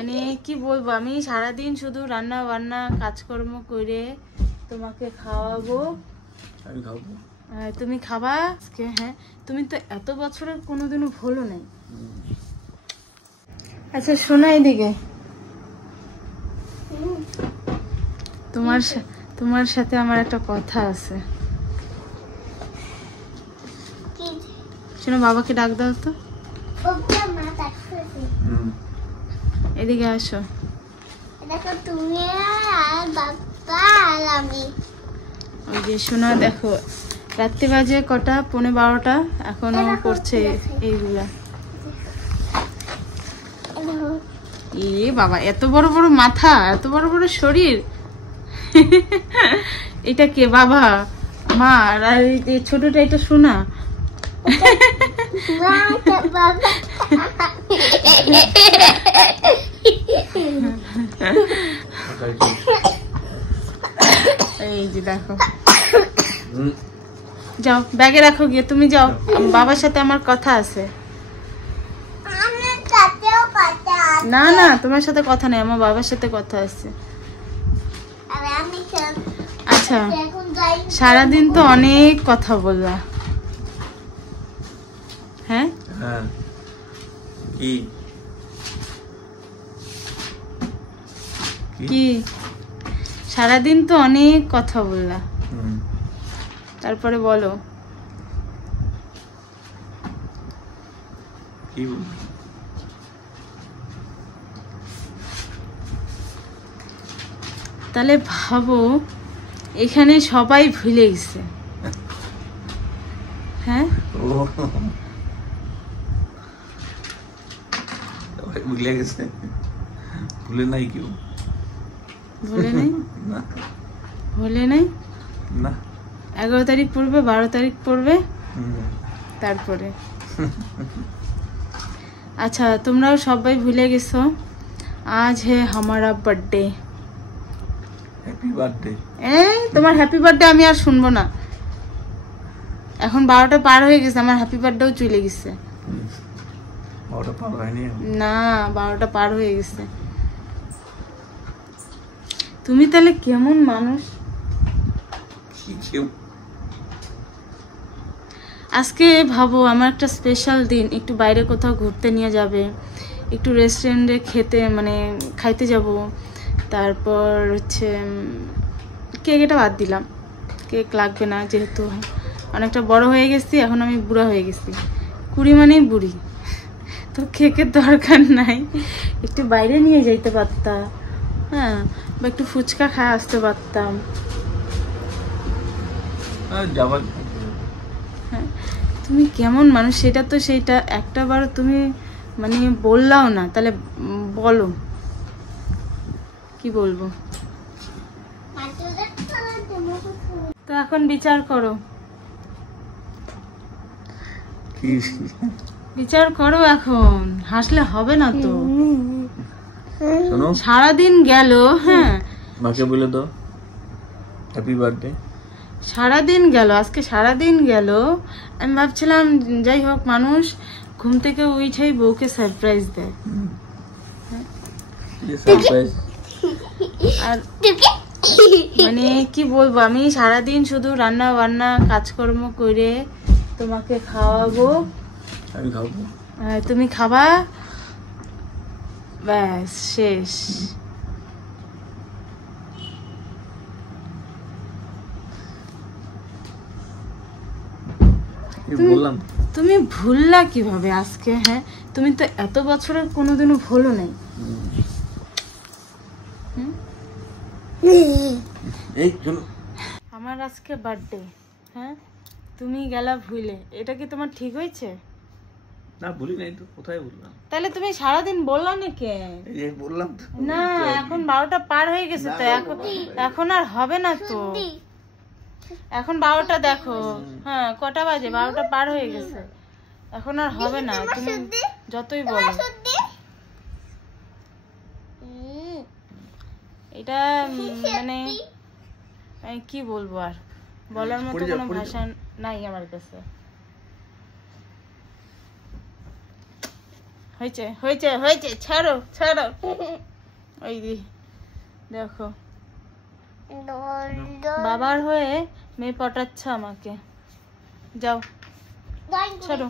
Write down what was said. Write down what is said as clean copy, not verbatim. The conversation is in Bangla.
মানে কি বলবো, আমি সারাদিন শুধু রান্না বান্না কাজকর্ম করে তোমাকে খাওয়াবো, আমি খাবো, তুমি খাবা আজকে। হ্যাঁ, তুমি তো এত বছরের কোনোদিনও ভুলো নাই। আচ্ছা শোনো, এদিকে তোমার সাথে আমার একটা কথা আছে। শোনো, বাবাকে ডাক দাও তো। এদিকে আসো। দেখো তুমি আর বাবা আর আমি। ওই যে শোনো, দেখো রাত্রি বাজে কটা, 11:30, এখনো করছে এইগুলা। এ বাবা, এত বড় বড় মাথা, এত বড় বড় শরীর। এটা কে বাবা? মা। আর এই ছোটটা, এটা শোনা। এই যে দেখো, যাও ব্যাগে রাখো গিয়ে, তুমি যাও, বাবার সাথে আমার কথা আছে। না না, তোমার সাথে কথা নেই, আমার বাবার সাথে কথা আছে। আচ্ছা, সারাদিন তো অনেক কথা বললা। হ্যাঁ, কি সারাদিন তো অনেক কথা বললা, তারপরে বলো কি? তাহলে ভাবো, এখানে সবাই ভুলে গেছে। হ্যাঁ, ভুলে গেছে? ভুলে নাই কেউ। ভুলে নাই? না, ভুলে নাই না। 11 তারিখ পড়বে, 12 তারিখ পড়বে, তারপরে। আচ্ছা, তোমরাও সবাই ভুলে গেছো, আজ হে হামারা বার্থডে। Happy birthday. তোমার হ্যাপি বার্থডে আমি আর শুনবো না। এখন 12টা পার হয়ে গেছে, আমার হ্যাপি বার্থডেও চলে গেছে। 12টা পার হয়নি? না, 12টা পার হয়ে গেছে। তুমি তাহলে কেমন মানুষ? আজকে ভাবো, আমার একটা স্পেশাল দিন, একটু বাইরে কোথাও ঘুরতে নিয়ে যাবে, একটু রেস্টুরেন্টে খেতে, মানে খাইতে যাব। তারপর হচ্ছে কেক, এটা বাদ দিলাম, কেক লাগবে না, যেহেতু অনেকটা বড় হয়ে গেছি, এখন আমি বুড়া হয়ে গেছি, 20 মানেই বুড়ি, তো কেকের দরকার নাই। একটু বাইরে নিয়ে যাইতে পারতাম, হ্যাঁ, বা একটু ফুচকা খায় আসতে পারতাম। হ্যাঁ, তুমি কেমন মানুষ, সেটা তো সেইটা একটা বার তুমি মানে বললাও না, তাহলে বলো কি বলবো। তো এখন বিচার করো, বিচার করো এখন, হাসলে হবে না তো। সারাদিন গেল, হ্যাঁ, মাকে বলে দাও হ্যাপি বার্থডে। সারাদিন গেল, আজকে সারাদিন গেল। আমি ভাবছিলাম, যাই হোক, মানুষ ঘুম থেকে উঠেই বউকে সারপ্রাইজ দেয়। আর মানে কি বলবো, আমি সারাদিন শুধু রান্না বান্না কাজকর্ম করে তোমাকে খাওয়াবো, আমি খাবো, তুমি খাবা, ব্যাস শেষ। তুমি ভুললা কিভাবে আজকে? হ্যাঁ, তুমি তো এত বছরের কোনোদিনও ভুলো নাই। আমার আজকে বার্থডে, হ্যাঁ, তুমি গেলা ভুলে, এটা কি তোমার ঠিক হয়েছে? না, ভুলি নাই তো, কোথায় বললাম? তাহলে তুমি সারাদিন বললা না কেন? এই বললাম তো। না, এখন 12টা পার হয়ে গেছে, তো এখন আর হবে না তো। এখন 12টা দেখো, হ্যাঁ, কটা বাজে? 12টা পার হয়ে গেছে, এখন আর হবে না, তুমি যতই বলো। এটা মানে কি বলবো, আর বলার মতো কোনো ভাষা নাই আমার কাছে। হয়েছে হয়েছে হয়েছে, ছাড়ো ছাড়ো। ওই দি দেখো, বাবার হয়ে মেয়ে পটাচ্ছে আমাকে। যাও ছাড়ো।